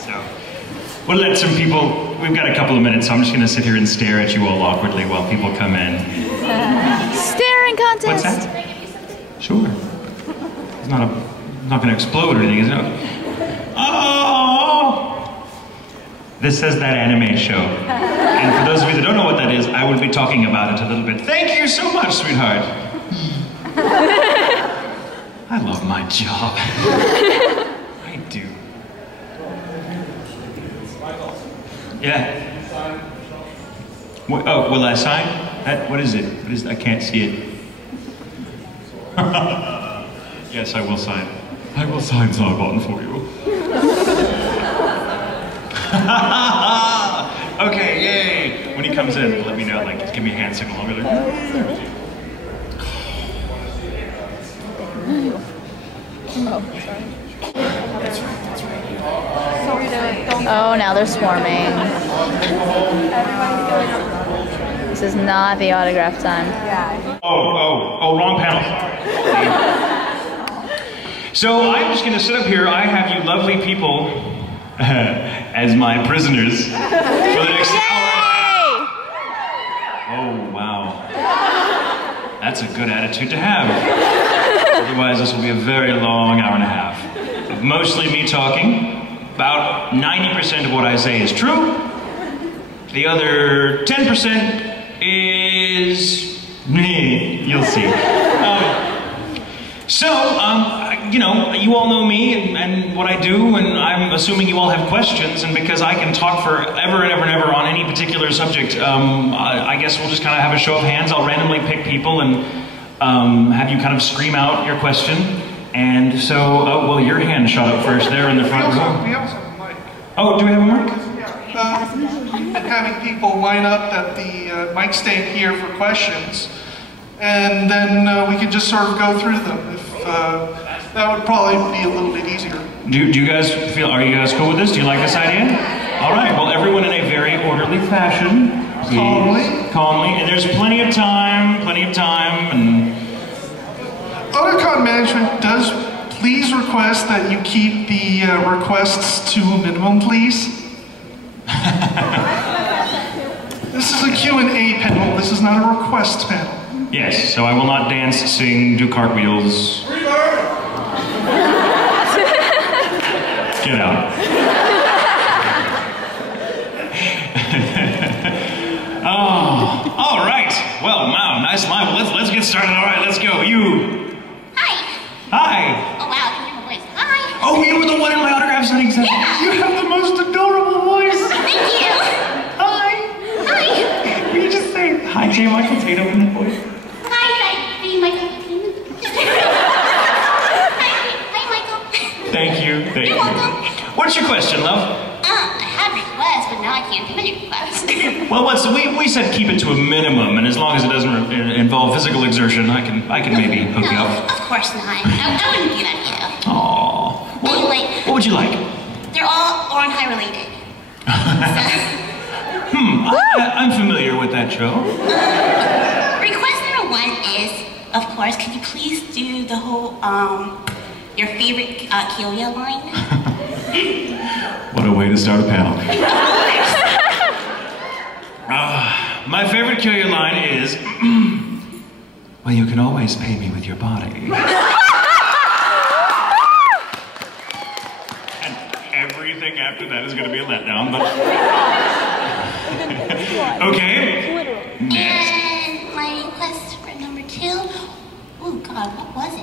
So, we'll let some people. We've got a couple of minutes, so I'm just going to sit here and stare at you all awkwardly while people come in. Staring contest. What's that? Sure. It's not going to explode or anything, is it? Oh! This says That Anime Show. And for those of you that don't know what that is, I will be talking about it a little bit. Thank you so much, sweetheart. I love my job. I do. Yeah. Oh, will I sign? What is it? I can't see it. Yes, I will sign. I will sign Zarbon for you. Okay, yay! When he comes in, let me know, like, give me a hand signal. I'll be like, oh, now they're swarming. This is not the autograph time. Oh, wrong panel. So I'm just going to sit up here. I have you lovely people as my prisoners for the next hour. Oh, wow. That's a good attitude to have. Otherwise, this will be a very long hour and a half. Of mostly me talking. About 90% of what I say is true. The other 10% is... you'll see. You know, you all know me and what I do, and I'm assuming you all have questions, and because I can talk forever and ever and ever on any particular subject, I guess we'll just kind of have a show of hands. I'll randomly pick people and have you kind of scream out your question. And so, oh, well, your hand shot up first there in the front row. We also have a mic. Oh, do we have a mic? Yeah. We've been having people line up at the mic stand here for questions, and then we can just sort of go through them. If that would probably be a little bit easier. Do you guys feel, are you guys cool with this? Do you like this idea? All right, well, everyone in a very orderly fashion. Calmly, and there's plenty of time, and... Otakon management does please request that you keep the requests to a minimum, please. This is a Q&A panel, this is not a request panel. Yes, so I will not dance, sing, do cartwheels. Get out. Oh, all right. Well, wow, nice line. Let's get started. All right, let's go. You. Hi. Hi. Oh wow, I can hear my voice. Hi. Oh, you were the one in my autograph signing session. Yeah. You have the most adorable voice. Thank you. Hi. Hi. Will you just say hi, J. Michael Tatum in the voice? Hi, J. Michael. Hi, Michael. Thank you. You're welcome. What's your question, love? I had requests, but now I can't do any requests. Well, we said keep it to a minimum, and as long as it doesn't involve physical exertion, I can maybe hook you No, up. of course not. I wouldn't do that to you. Aww. What would you like? They're all Oranhai related. I'm familiar with that show. Request number 1 is, of course, could you please do the whole, your favorite Kyoya line? What a way to start a panel. My favorite Kyoya line is, well, you can always pay me with your body. And everything after that is going to be a letdown, but... Okay, next. And my request for number 2, oh God, what was it?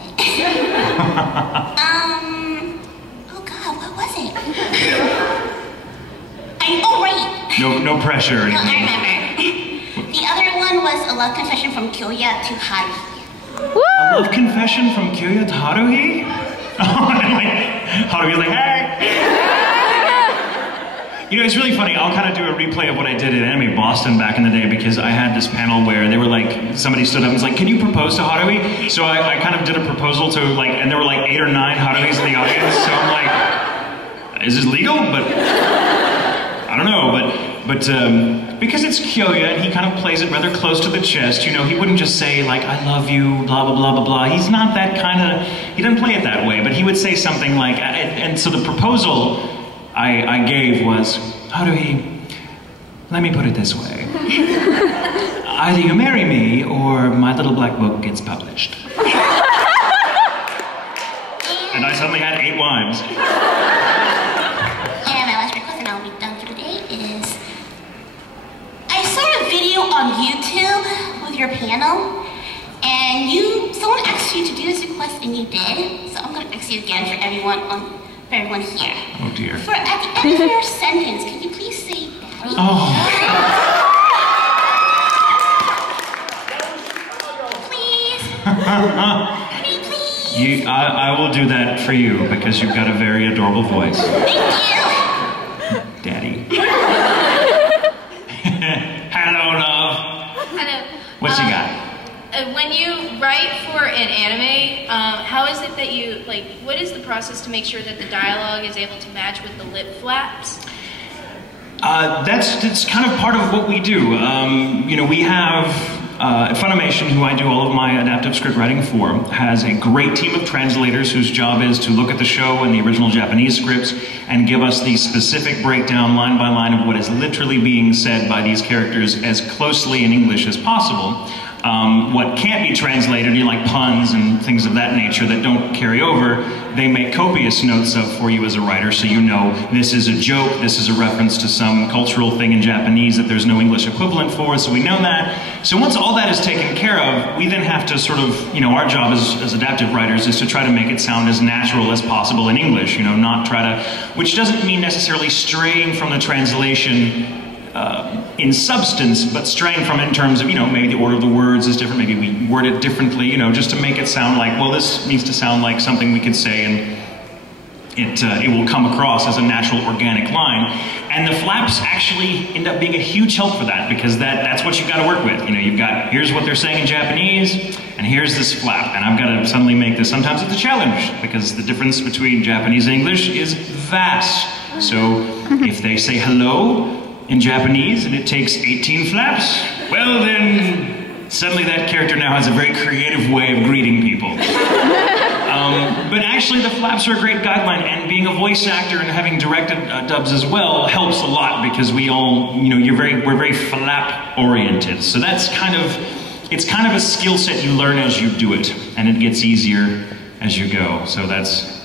Oh God, what was it? Oh right. No pressure or No, anything. I remember. The other one was a love confession from Kyoya to Haruhi. A love confession from Kyoya to Haruhi? Haruhi's like, hey! You know, it's really funny. I'll kind of do a replay of what I did at Anime Boston back in the day, because I had this panel where they were like, somebody stood up and was like, can you propose to Haruhi? So I kind of did a proposal to like, and there were like 8 or 9 Haruhis in the audience, so I'm like, is this legal? But, I don't know, but But because it's Kyoya and he kind of plays it rather close to the chest, you know, he wouldn't just say like, I love you, blah, blah, blah, blah, blah. He's not that kind of, he doesn't play it that way, but he would say something like, and so the proposal I gave was, let me put it this way. Either you marry me or my little black book gets published. And I suddenly had 8 wives. And my last request, and I'll be done for the day, is I saw a video on YouTube with your panel, and someone asked you to do this request and you did, so I'm going to ask you again for everyone here. Oh dear. At the end of your sentence, can you please say Barry? Oh. Please. I will do that for you because you've got a very adorable voice. Thank you. Daddy. Hello, love. Hello. What you got? When you write for an anime, how is it that you, what is the process to make sure that the dialogue is able to match with the lip flaps? That's kind of part of what we do. You know, we have Funimation, who I do all of my adaptive script writing for, has a great team of translators whose job is to look at the show and the original Japanese scripts and give us the specific breakdown line by line of what is literally being said by these characters as closely in English as possible. What can't be translated, like puns and things of that nature that don't carry over, they make copious notes of for you as a writer, so you know this is a joke, this is a reference to some cultural thing in Japanese that there's no English equivalent for, so we know that. So once all that is taken care of, we then have to sort of, you know, our job as adaptive writers is to try to make it sound as natural as possible in English, you know, not try to, which doesn't mean necessarily straying from the translation in substance, but straying from it in terms of, you know, maybe the order of the words is different, maybe we word it differently, you know, just to make it sound like, well, this needs to sound like something we could say and it will come across as a natural, organic line. And the flaps actually end up being a huge help for that, because that's what you've got to work with. You know, you've got, here's what they're saying in Japanese, and here's this flap, and I've got to suddenly make this. Sometimes it's a challenge, because the difference between Japanese and English is vast. So if they say hello in Japanese and it takes 18 flaps, well then, suddenly that character now has a very creative way of greeting people. But actually the flaps are a great guideline, and being a voice actor and having directed dubs as well helps a lot, because we all, you know, we're very flap oriented. So that's it's kind of a skill set you learn as you do it, and it gets easier as you go. So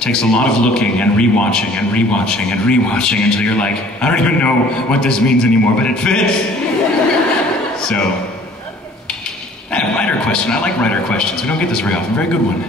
takes a lot of looking and rewatching and rewatching and rewatching until you're like, I don't even know what this means anymore, but it fits. So, writer question. I like writer questions. We don't get this very often. Very good one.